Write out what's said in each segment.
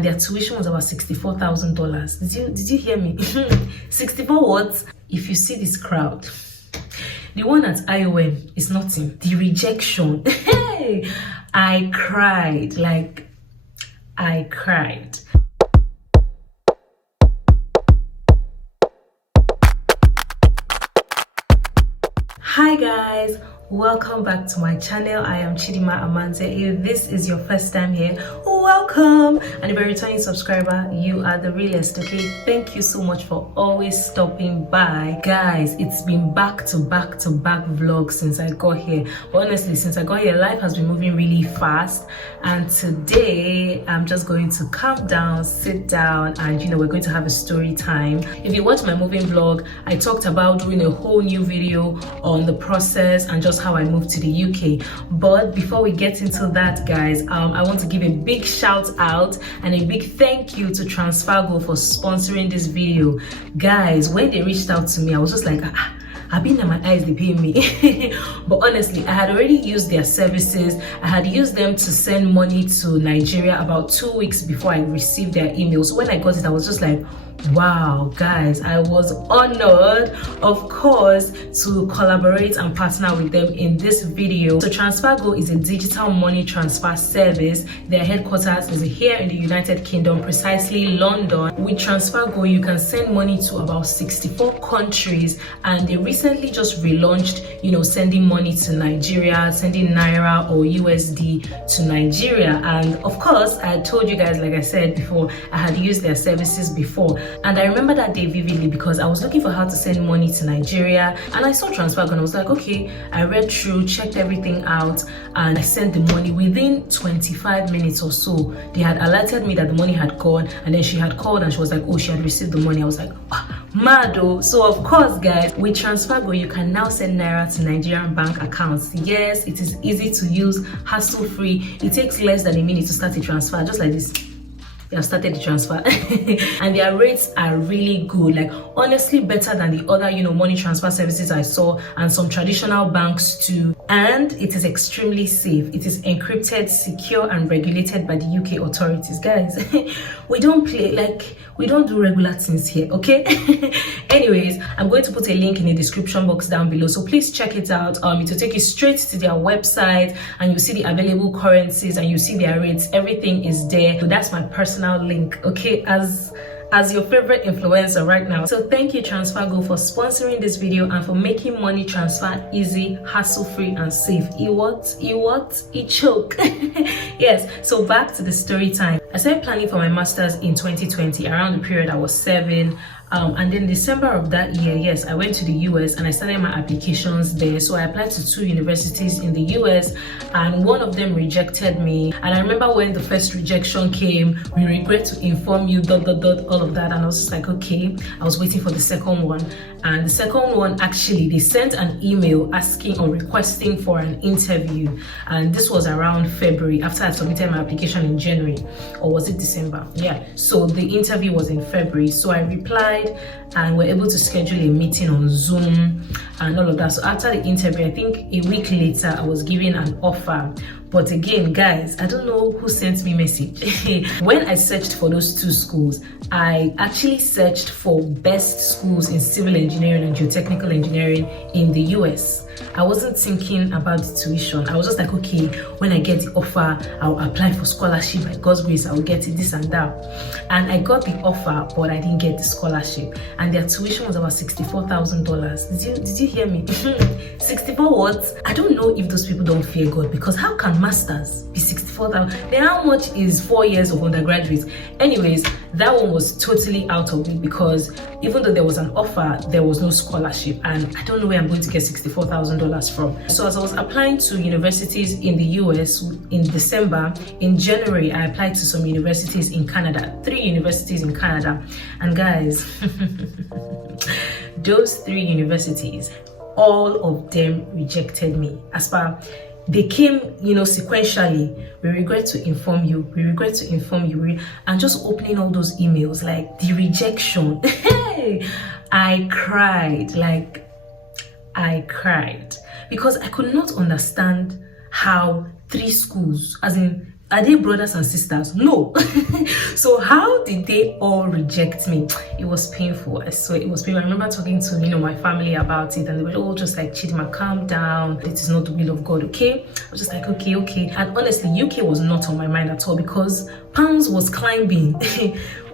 and their tuition was about $64,000. Did you hear me? 64 what? If you see this crowd, the one at IOM is nothing. The rejection. Hey, I cried. Like, I cried. Hi guys, welcome back to my channel. I am Chidinma Amanze. If this is your first time here, welcome, and if you're a returning subscriber, you are the realest. Okay, thank you so much for always stopping by. Guys, it's been back to back vlogs since I got here, but honestly, since I got here, life has been moving really fast, and today I'm just going to calm down, sit down, and we're going to have a story time. If you watch my moving vlog, I talked about doing a whole new video on the process and just how I moved to the UK. But before we get into that, guys, I want to give a big shout out and a big thank you to TransferGo for sponsoring this video. Guys, when they reached out to me, I was just like, I've been in my eyes, they pay me. But honestly, I had already used their services. I had used them to send money to Nigeria about 2 weeks before I received their email. So when I got it, I was just like, wow, guys, I was honored, of course, to collaborate and partner with them in this video. So TransferGo is a digital money transfer service. Their headquarters is here in the United Kingdom, precisely London. With TransferGo, you can send money to about 64 countries, and they recently just relaunched, sending money to Nigeria, sending Naira or USD to Nigeria. And of course, I told you guys, like I said before, I had used their services before. And I remember that day vividly because I was looking for how to send money to Nigeria, and I saw TransferGo and I was like, okay, I read through, checked everything out, and I sent the money. Within 25 minutes or so, they had alerted me that the money had gone, and then she had called and she was like, oh, she had received the money. I was like, mad oh. So of course, guys, with TransferGo, you can now send Naira to Nigerian bank accounts. Yes, it is easy to use, hassle-free. It takes less than a minute to start a transfer, just like this. They have started the transfer and their rates are really good, like honestly better than the other money transfer services I saw, and some traditional banks too. And it is extremely safe. It is encrypted, secure, and regulated by the UK authorities. Guys, we don't play, like we don't do regular things here, okay? Anyways, I'm going to put a link in the description box down below, so please check it out. It will take you straight to their website, and you see the available currencies and you see their rates. Everything is there. So that's my personal link, okay, as your favorite influencer right now. So thank you, TransferGo, for sponsoring this video and for making money transfer easy, hassle-free, and safe. E choke. Yes, so back to the story time. I started planning for my master's in 2020, around the period I was 7. And then December of that year, yes, I went to the US and I started my applications there. So I applied to 2 universities in the US, and one of them rejected me. And I remember when the first rejection came, we regret to inform you, ... all of that. And I was just like, okay, I was waiting for the second one. And the second one, actually, they sent an email asking or requesting for an interview. And this was around February, after I submitted my application in January, or was it December? Yeah, so the interview was in February. So I replied, and we're able to schedule a meeting on Zoom and all of that. So after the interview, I think a week later, I was given an offer. But again, guys, I don't know who sent me message. When I searched for those 2 schools, I actually searched for best schools in civil engineering and geotechnical engineering in the US. I wasn't thinking about the tuition. I was just like, okay, when I get the offer, I'll apply for scholarship. By God's grace, I'll get it, this and that. And I got the offer, but I didn't get the scholarship. And their tuition was about $64,000. Did you hear me? 64 what? I don't know if those people don't fear God, because how can masters be 64,000? Then how much is 4 years of undergraduate? Anyways, that one was totally out of it, because even though there was an offer, there was no scholarship, and I don't know where I'm going to get $64,000 from. So as I was applying to universities in the US in December, in January I applied to some universities in Canada, 3 universities in Canada. And guys, those 3 universities, all of them rejected me. As far they came, sequentially. We regret to inform you, we regret to inform you, and just opening all those emails, like the rejection. Hey, I cried, like I cried, because I could not understand how 3 schools, as in Are they brothers and sisters? No. So how did they all reject me? It was painful. I swear it was painful. I remember talking to my family about it, and they were all just like, Chidinma, calm down. It is not the will of God, okay? I was just like, okay. And honestly, UK was not on my mind at all because pounds was climbing.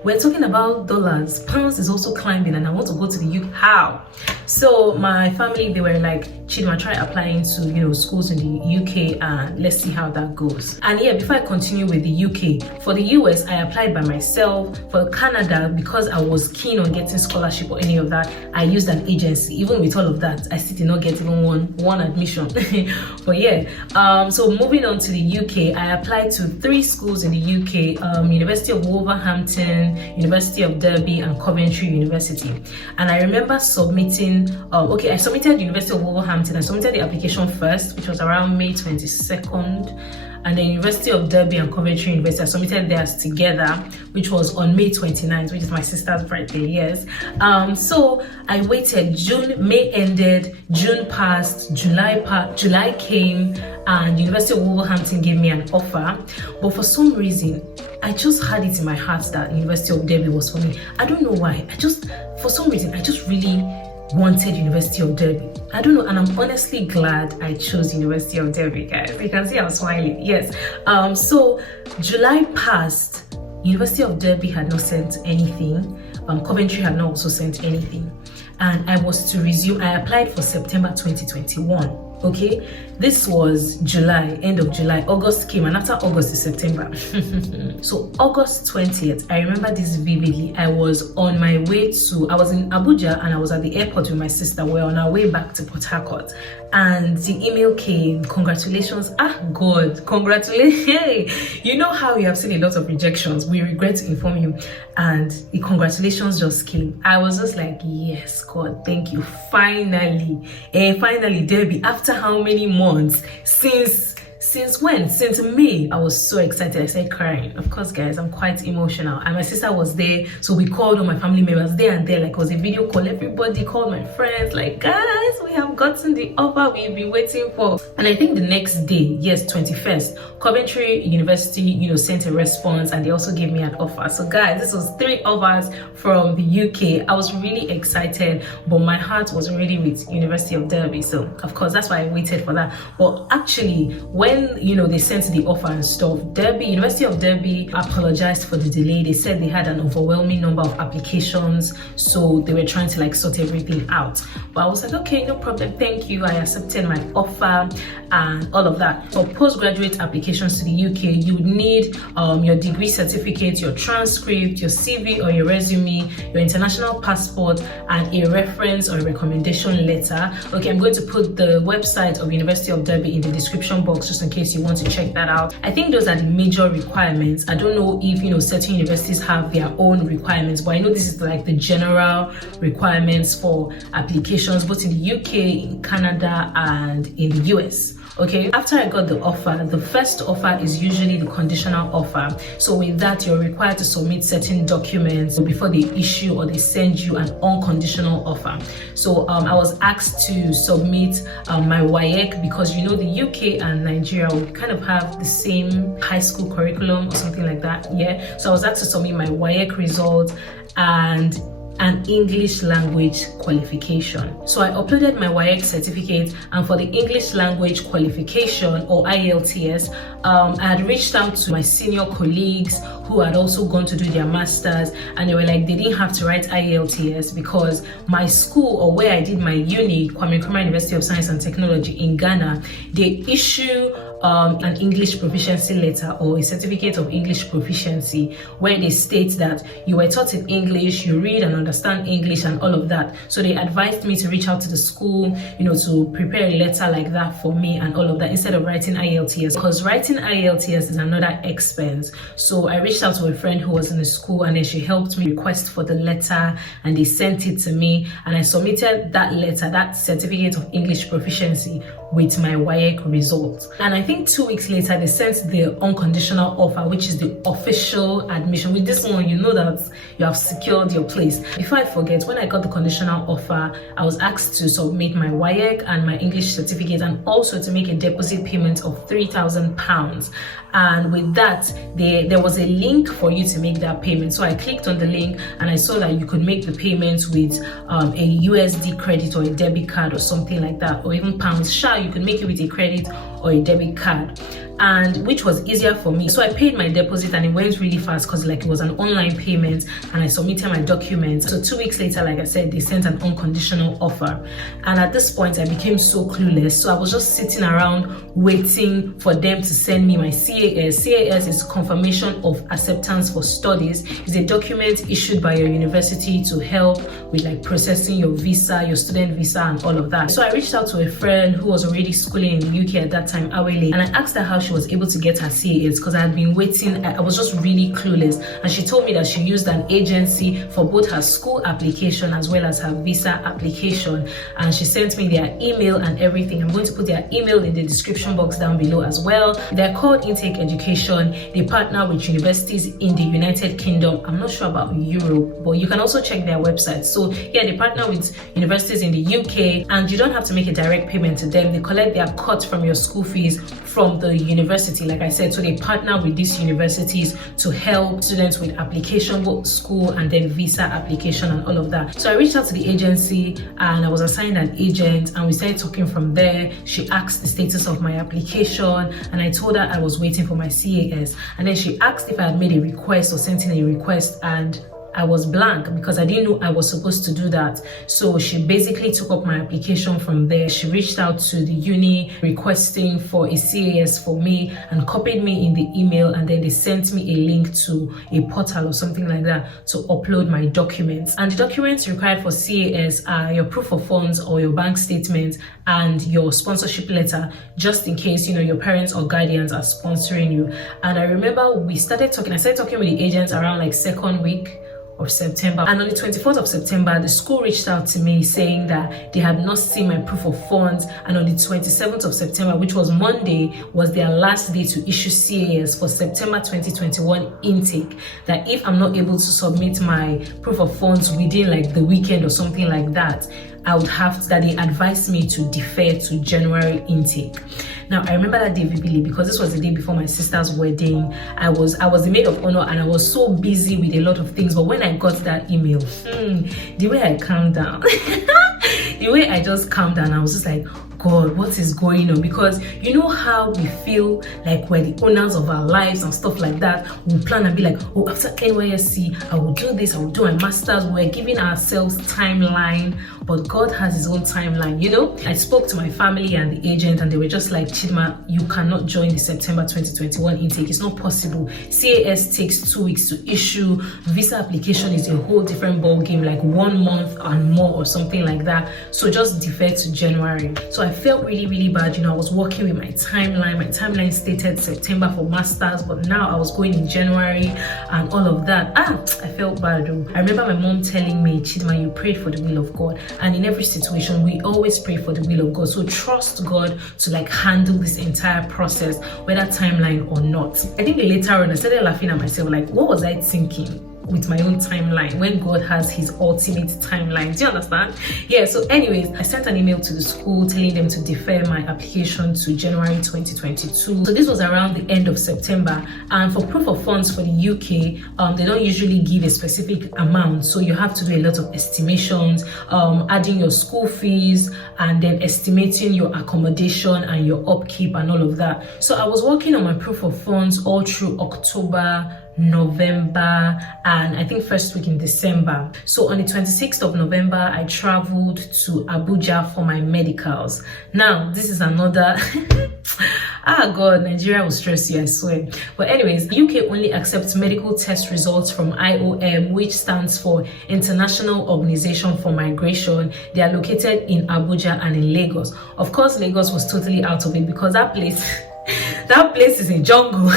We're talking about dollars. Pounds is also climbing, and I want to go to the UK. How? So my family, they were like, Chidinma, try applying to schools in the UK and let's see how that goes. And yeah, before I continue with the UK, for the US, I applied by myself. For Canada, because I was keen on getting scholarship or any of that, I used an agency. Even with all of that, I still did not get even one admission. But yeah, so moving on to the UK, I applied to 3 schools in the UK, University of Wolverhampton, University of Derby, and Coventry University. And I remember submitting, I submitted University of Wolverhampton. I submitted the application first, which was around May 22nd. And the University of Derby and Coventry University, I submitted theirs together, which was on May 29th, which is my sister's birthday, yes. So I waited. May ended, June passed, July came, and University of Wolverhampton gave me an offer. But for some reason, I just had it in my heart that University of Derby was for me. I don't know why. For some reason, I just really wanted University of Derby. I don't know, and I'm honestly glad I chose University of Derby, guys. You can see I'm smiling. Yes. So July passed. University of Derby had not sent anything. Coventry had not also sent anything, and I was to resume. I applied for September 2021. Okay, this was July, end of July. August came, and after August is September. So August 20th, I remember this vividly. I was on my way I was in Abuja, and I was at the airport with my sister. We're on our way back to Port Harcourt, and the email came, congratulations. God, congratulations. Hey, you know how you have seen a lot of rejections. We regret to inform you, and the congratulations just came. I was just like, yes, God, thank you. Finally, Derby. After how many months? Since when? Since May. I was so excited. I started crying. Of course, guys, I'm quite emotional. And my sister was there. So we called all my family members there and there. Like, it was a video call. Everybody called my friends. Like, guys, we have gotten the offer we've been waiting for. And I think the next day, yes, 21st, Coventry University, sent a response, and they also gave me an offer. So guys, this was 3 offers from the UK. I was really excited, but my heart was already with University of Derby. So of course, that's why I waited for that. But actually, when they sent the offer and stuff, University of Derby apologized for the delay. They said they had an overwhelming number of applications, so they were trying to sort everything out. But I was like, okay, no problem, thank you. I accepted my offer and all of that. For postgraduate applications to the UK, you would need your degree certificate, your transcript, your CV or your resume, your international passport, and a reference or a recommendation letter. Okay, I'm going to put the website of University of Derby in the description box just in case you want to check that out. I think those are the major requirements. I don't know if certain universities have their own requirements, but I know this is the general requirements for applications both in the UK, in Canada, and in the US. Okay, after I got the offer, the first offer is usually the conditional offer. So with that, you're required to submit certain documents before they issue or they send you an unconditional offer. So I was asked to submit my WAEC, because the UK and Nigeria will kind of have the same high school curriculum or something like that. Yeah, so I was asked to submit my WAEC results and an English language qualification. So I uploaded my WAEC certificate, and for the English language qualification, or IELTS, I had reached out to my senior colleagues who had also gone to do their masters, and they were like, they didn't have to write IELTS because my school, or where I did my uni, Kwame Nkrumah University of Science and Technology in Ghana, they issue an English proficiency letter or a certificate of English proficiency, where they state that you were taught in English, you read and understand English and all of that. So they advised me to reach out to the school, to prepare a letter like that for me and all of that, instead of writing IELTS, because writing IELTS is another expense. So I reached out to a friend who was in the school, and then she helped me request for the letter, and they sent it to me, and I submitted that letter, that certificate of English proficiency, with my WAEC results. And I think 2 weeks later, they sent the unconditional offer, which is the official admission. With this one, you know that you have secured your place. Before I forget, when I got the conditional offer, I was asked to submit my WAEC and my English certificate, and also to make a deposit payment of £3,000. And with that, there was a link for you to make that payment. So I clicked on the link and I saw that you could make the payment with a USD credit or a debit card or something like that, or even pounds. Sure, you could make it with a credit or a debit card, and which was easier for me. So I paid my deposit and it went really fast because like it was an online payment, and I submitted my documents. So 2 weeks later, like I said, they sent an unconditional offer. And at this point, I became so clueless. So I was just sitting around waiting for them to send me my CAS. CAS is confirmation of acceptance for studies. It's a document issued by your university to help with like processing your visa, your student visa, and all of that. So I reached out to a friend who was already schooling in the UK at that time, Awele, and I asked her how she was able to get her CAS because I had been waiting. I was just really clueless, and she told me that she used an agency for both her school application as well as her visa application, and she sent me their email and everything. I'm going to put their email in the description box down below as well. They're called Intake Education. They partner with universities in the United Kingdom. I'm not sure about Europe, but you can also check their website. So yeah, they partner with universities in the UK, and you don't have to make a direct payment to them. They collect their cut from your school fees from the university, like I said. So they partner with these universities to help students with application, both school and then visa application and all of that. So I reached out to the agency and I was assigned an agent, and we started talking from there. She asked the status of my application and I told her I was waiting for my CAS, and then she asked if I had made a request or sent in a request, and I was blank because I didn't know I was supposed to do that. So she basically took up my application from there. She reached out to the uni requesting for a CAS for me and copied me in the email, and then they sent me a link to a portal or something like that to upload my documents. And the documents required for CAS are your proof of funds or your bank statement and your sponsorship letter, just in case, you know, your parents or guardians are sponsoring you. And I remember I started talking with the agents around like second week of September, and on the 24th of September the school reached out to me saying that they had not seen my proof of funds, and on the 27th of September, which was Monday, was their last day to issue CAS for September 2021 intake, that if I'm not able to submit my proof of funds within like the weekend or something like that, I would have to, that they advised me to defer to January intake. Now I remember that day vividly because this was the day before my sister's wedding. I was the maid of honor and I was so busy with a lot of things, but when I got that email, the way I calmed down the way I just calmed down, I was just like, God, what is going on? Because you know how we feel like we're the owners of our lives and stuff like that. We plan and be like, oh, after NYSC, I will do this, I will do my master's. We're giving ourselves timeline, but God has his own timeline, you know? I spoke to my family and the agent, and they were just like, Chidinma, you cannot join the September 2021 intake. It's not possible. CAS takes 2 weeks to issue. Visa application is a whole different ball game, like 1 month and more or something like that. So just defer to January. So I felt really, really bad. You know, I was working with my timeline. My timeline stated September for masters, but now I was going in January and all of that. I felt bad though. I remember my mom telling me, Chidinma, you pray for the will of God. And in every situation, we always pray for the will of God. So trust God to like handle this entire process, whether timeline or not. I think later on, I started laughing at myself, like, what was I thinking with my own timeline when God has his ultimate timeline? Do you understand? Yeah, so anyways, I sent an email to the school telling them to defer my application to January 2022. So this was around the end of September. And for proof of funds for the UK, they don't usually give a specific amount, so you have to do a lot of estimations, adding your school fees and then estimating your accommodation and your upkeep and all of that. So I was working on my proof of funds all through October, November, and I think first week in December. So on the 26th of November, I traveled to Abuja for my medicals. Now, this is another God, Nigeria will stress you, I swear. But anyways, the UK only accepts medical test results from IOM, which stands for International Organization for Migration. They are located in Abuja and in Lagos. Of course, Lagos was totally out of it because that place That place is a jungle.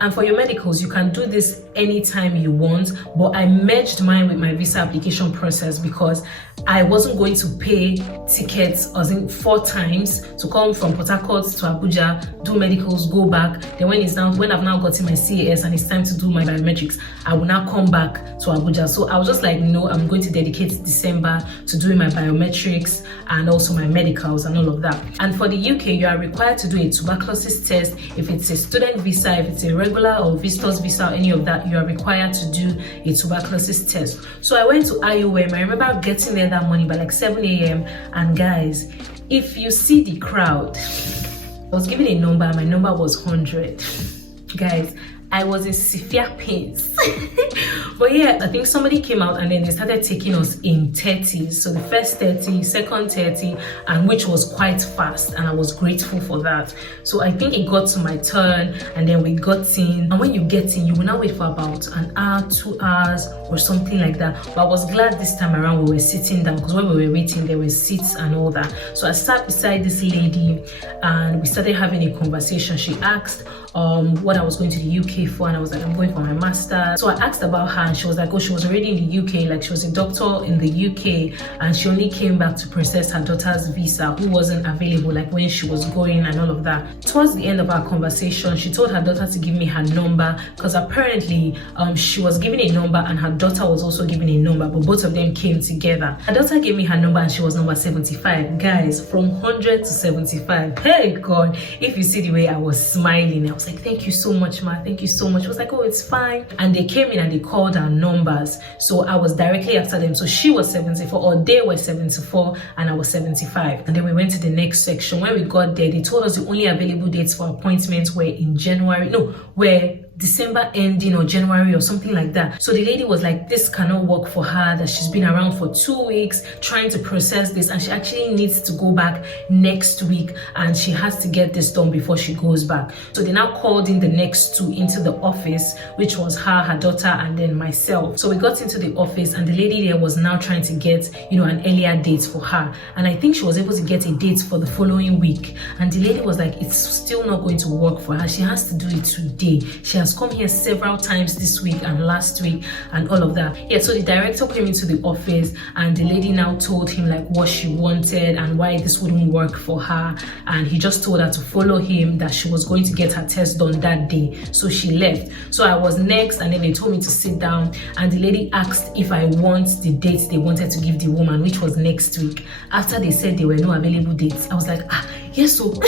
And for your medicals, you can do this anytime you want, but I merged mine with my visa application process because I wasn't going to pay tickets as in 4 times to come from Port Harcourt to Abuja, do medicals, go back. Then when I've now gotten my CAS and it's time to do my biometrics, I will now come back to Abuja. So I was just like, no, I'm going to dedicate December to doing my biometrics and also my medicals and all of that. And for the UK, you are required to do a tuberculosis test. If it's a student visa, if it's a regular or visitor's visa, or any of that, you are required to do a tuberculosis test. So I went to IOM. I remember getting there that morning by like 7 a.m. And guys, if you see the crowd, I was given a number. My number was 100. Guys, I was in severe pains. But yeah, I think somebody came out and then they started taking us in 30s. So the first 30, second 30, and which was quite fast, and I was grateful for that. So I think it got to my turn and then we got in. And when you get in, you will now wait for about an hour, 2 hours or something like that. But I was glad this time around we were sitting down, because when we were waiting, there were seats and all that. So I sat beside this lady and we started having a conversation. She asked what I was going to the UK for, and I was like, I'm going for my master. So I asked about her and she was like, oh, she was already in the UK, like she was a doctor in the UK, and she only came back to process her daughter's visa who wasn't available like when she was going and all of that. Towards the end of our conversation, she told her daughter to give me her number, because apparently she was given a number and her daughter was also given a number, but both of them came together. Her daughter gave me her number and she was number 75. Guys, from 100 to 75. Hey God, if you see the way I was smiling, I was like, thank you so much, ma, thank you so much. She was like, oh, it's fine. And they came in and they called our numbers, so I was directly after them. So she was 74, or they were 74, and I was 75. And then we went to the next section. When we got there, they told us the only available dates for appointments were in January, were December ending or January or something like that. So the lady was like, this cannot work for her, that she's been around for 2 weeks trying to process this, and she actually needs to go back next week and she has to get this done before she goes back. So they now called in the next 2 into the office, which was her daughter, and then myself. So we got into the office and the lady there was now trying to get, an earlier date for her. And I think she was able to get a date for the following week. And the lady was like, it's still not going to work for her. She has to do it today. She has come here several times this week and last week and all of that. Yeah, so the director came into the office and the lady now told him like what she wanted and why this wouldn't work for her, and he just told her to follow him, that she was going to get her test done that day. So she left. So I was next, and then they told me to sit down, and the lady asked if I want the dates they wanted to give the woman, which was next week. After they said there were no available dates, I was like, yes, so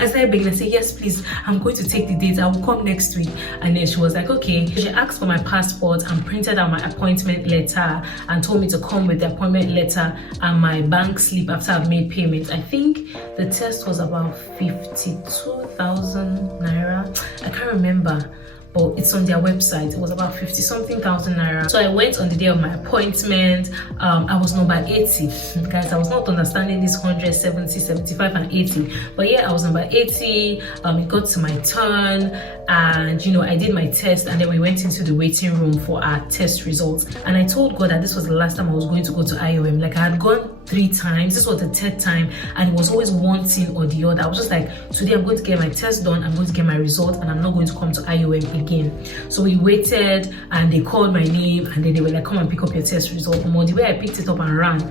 I started begging. I said, yes, please, I'm going to take the dates, I will come next week. And then she was like, okay. She asked for my passport and printed out my appointment letter and told me to come with the appointment letter and my bank slip after I've made payment. I think the test was about 52,000 naira. I can't remember, but it's on their website. It was about 50-something thousand naira. So I went on the day of my appointment. I was number 80. Guys, I was not understanding this 170, 75 and 80, but yeah, I was number 80. It got to my turn, and I did my test, and then we went into the waiting room for our test results. And I told God that this was the last time I was going to go to IOM. Like, I had gone 3 times, this was the 3rd time, and it was always one thing or the other. I was just like, today I'm going to get my test done, I'm going to get my result, and I'm not going to come to IOM again. So we waited, and they called my name, and then they were like, come and pick up your test result. The way I picked it up and ran,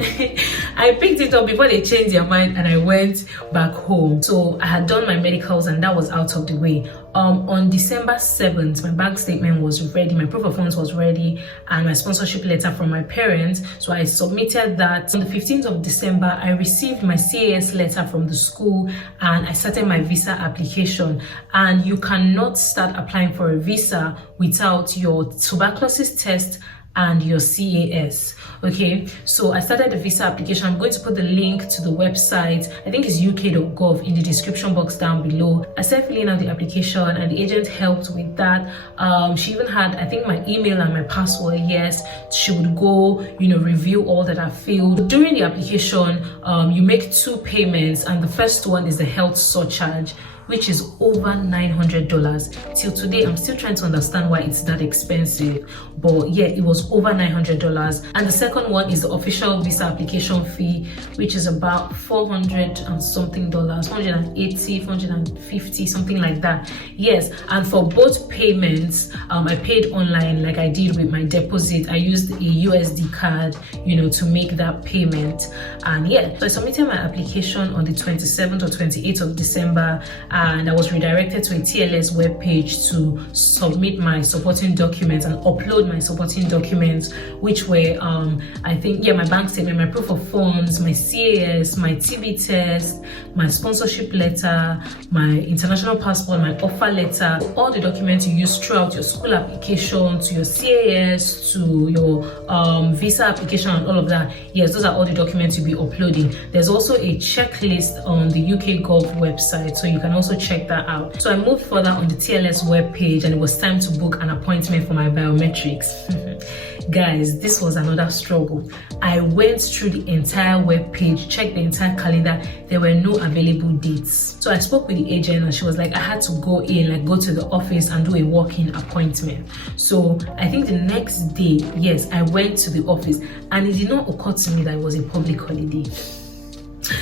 I picked it up before they changed their mind, and I went back home. So I had done my medicals, and that was out of the way. On December 7th, my bank statement was ready, my proof of funds was ready, and my sponsorship letter from my parents. So I submitted that. On the 15th of December, I received my CAS letter from the school, and I started my visa application. And you cannot start applying for a visa without your tuberculosis test and your CAS. Okay, so I started the visa application. I'm going to put the link to the website, I think it's uk.gov, in the description box down below. I started filling out the application, and the agent helped with that. She even had, I think, my email and my password. Yes, she would go, review all that I filled. During the application, you make 2 payments, and the first one is the health surcharge. which is over $900. Till today, I'm still trying to understand why it's that expensive, but yeah, it was over $900. And the second one is the official visa application fee, which is about $400 and something dollars, 480, 450, something like that. Yes, and for both payments, I paid online like I did with my deposit. I used a USD card, to make that payment. And yeah, so I submitted my application on the 27th or 28th of December, and I was redirected to a TLS webpage to submit my supporting documents and upload my supporting documents, which were I think, yeah, my bank statement, my proof of funds, my CAS, my TB test, my sponsorship letter, my international passport, my offer letter, all the documents you use throughout your school application, to your CAS, to your visa application and all of that. Yes, those are all the documents you'll be uploading. There's also a checklist on the UK Gov website, so you can also check that out. So I moved further on the TLS webpage, and it was time to book an appointment for my biometrics. Guys, this was another struggle. I went through the entire web page, checked the entire calendar. There were no available dates. So I spoke with the agent, and she was like, I had to go to the office and do a walk-in appointment. So I think the next day, yes, I went to the office, and it did not occur to me that it was a public holiday.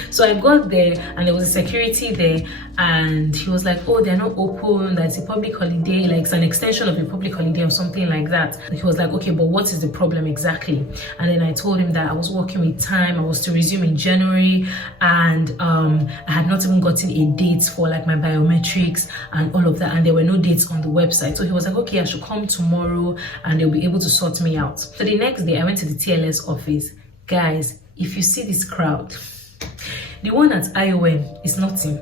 So I got there, and there was a security there, and he was like, oh, they're not open, that's a public holiday, like it's an extension of a public holiday or something like that. He was like, okay, but what is the problem exactly? And then I told him that I was working with time, I was to resume in January, and I had not even gotten a date for like my biometrics and all of that, and there were no dates on the website. So he was like, okay, I should come tomorrow and they'll be able to sort me out. So the next day I went to the TLS office. Guys, if you see this crowd, the one at IOM is nothing.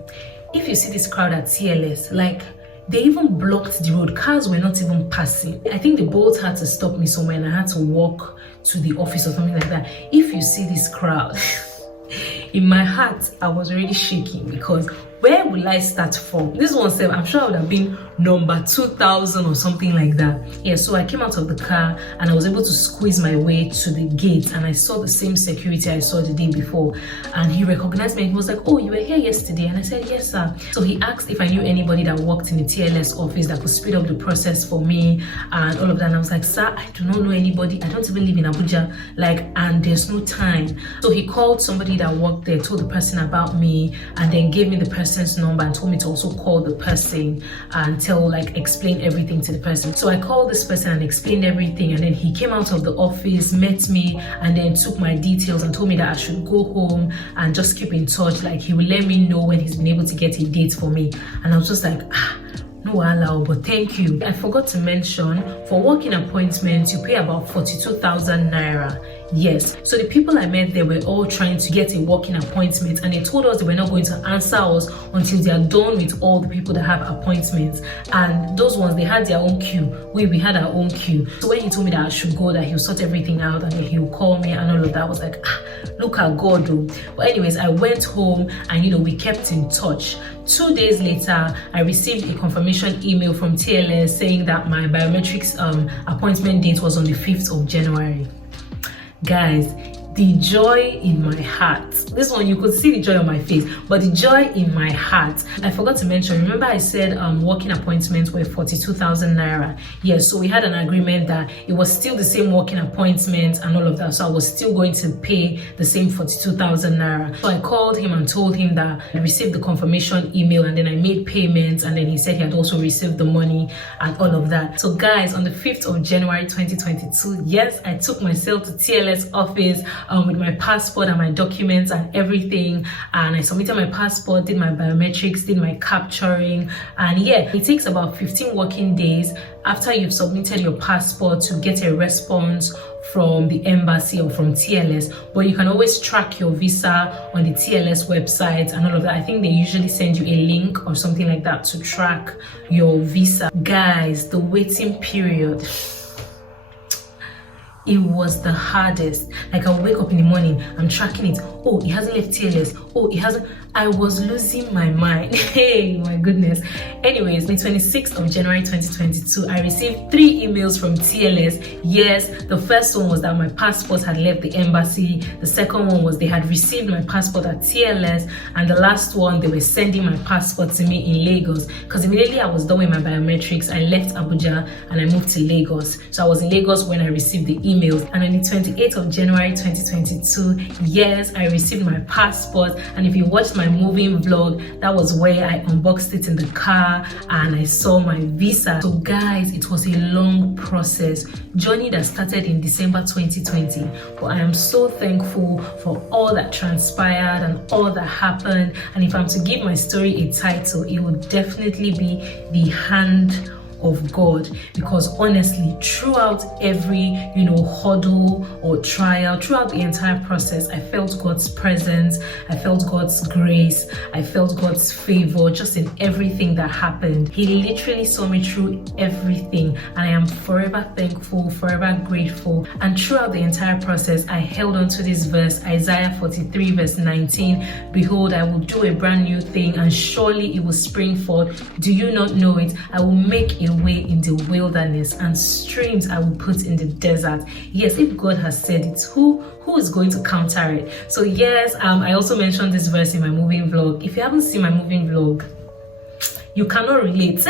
If you see this crowd at TLS, like, they even blocked the road. Cars were not even passing. I think the bolt had to stop me somewhere, and I had to walk to the office or something like that. If you see this crowd, in my heart, I was already shaking, because where will I start from? This one said, I'm sure I would have been number 2000 or something like that. Yeah, so I came out of the car, and I was able to squeeze my way to the gate, and I saw the same security I saw the day before, and he recognized me, and he was like, oh, you were here yesterday? And I said, yes, sir. So he asked if I knew anybody that worked in the TLS office that could speed up the process for me and all of that. And I was like, sir, I do not know anybody. I don't even live in Abuja, like, and there's no time. So he called somebody that worked there, told the person about me, and then gave me the person's number and told me to also call the person and explain everything to the person. So I called this person and explained everything, and then he came out of the office, met me, and then took my details and told me that I should go home and just keep in touch. Like, he will let me know when he's been able to get a date for me. And I was just like, no allow, but thank you. I forgot to mention, for walk-in appointments, you pay about 42,000 naira. Yes, so the people I met, they were all trying to get a walk-in appointment, and they told us they were not going to answer us until they are done with all the people that have appointments. And those ones, they had their own queue. We had our own queue. So when he told me that I should go, that he'll sort everything out and then he'll call me and all of that, I was like, look at God though. But anyways, I went home, and we kept in touch. 2 days later, I received a confirmation email from TLS saying that my biometrics appointment date was on the 5th of January. Guys, the joy in my heart, this one you could see the joy on my face, but the joy in my heart, I forgot to mention, remember I said walk-in appointments were 42,000 naira. Yes, so we had an agreement that it was still the same walk-in appointment and all of that, so I was still going to pay the same 42,000 naira. So I called him and told him that I received the confirmation email, and then I made payments, and then he said he had also received the money and all of that. So guys, on the 5th of January 2022, yes, I took myself to TLS office with my passport and my documents and everything, and I submitted my passport, did my biometrics, did my capturing, and yeah, it takes about 15 working days after you've submitted your passport to get a response from the embassy or from TLS. But you can always track your visa on the TLS website and all of that. I think they usually send you a link or something like that to track your visa. Guys, the waiting period, it was the hardest. Like, I'll wake up in the morning, I'm tracking it. Oh, he hasn't left TLS. Oh, he hasn't. I was losing my mind. Hey, my goodness. Anyways, the 26th of January 2022, I received 3 emails from TLS. Yes, the first one was that my passport had left the embassy. The second one was they had received my passport at TLS. And the last one, they were sending my passport to me in Lagos. Because immediately I was done with my biometrics, I left Abuja and I moved to Lagos. So I was in Lagos when I received the emails. And on the 28th of January 2022, yes, I received my passport. And if you watched my moving vlog, that was where I unboxed it in the car and I saw my visa. So guys, it was a long process, journey that started in December 2020, but I am so thankful for all that transpired and all that happened. And if I'm to give my story a title, it would definitely be The Hand of God, because honestly, throughout every hurdle or trial, throughout the entire process, I felt God's presence, I felt God's grace, I felt God's favor just in everything that happened. He literally saw me through everything, and I am forever thankful, forever grateful. And throughout the entire process, I held on to this verse, Isaiah 43 verse 19, behold, I will do a brand new thing and surely it will spring forth. Do you not know it? I will make a way in the wilderness and streams I will put in the desert. Yes, if God has said it, who is going to counter it? So yes, I also mentioned this verse in my moving vlog. If you haven't seen my moving vlog, you cannot relate.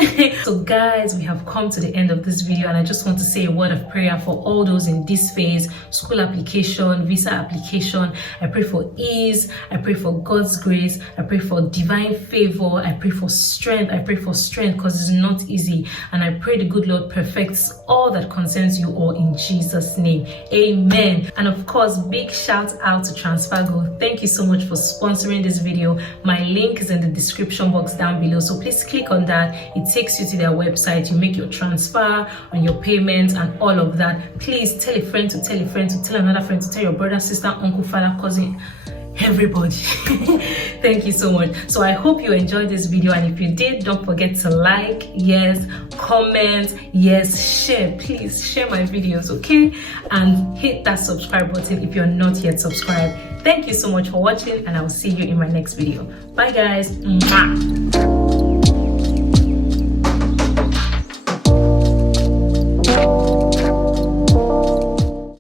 So guys, we have come to the end of this video, and I just want to say a word of prayer for all those in this phase: school application, visa application. I pray for ease, I pray for God's grace, I pray for divine favor, I pray for strength, because it's not easy, and I pray the good Lord perfects all that concerns you all in Jesus' name. Amen. And of course, big shout out to TransferGo. Thank you so much for sponsoring this video. My link is in the description box down below, so please click on that. It takes you to their website. You make your transfer and your payments and all of that. Please tell a friend to tell a friend to tell another friend to tell your brother, sister, uncle, father, cousin, everybody. Thank you so much. So I hope you enjoyed this video, and if you did, don't forget to like, yes, comment, yes, share. Please share my videos, okay? And hit that subscribe button if you're not yet subscribed. Thank you so much for watching, and I will see you in my next video. Bye guys. Mwah.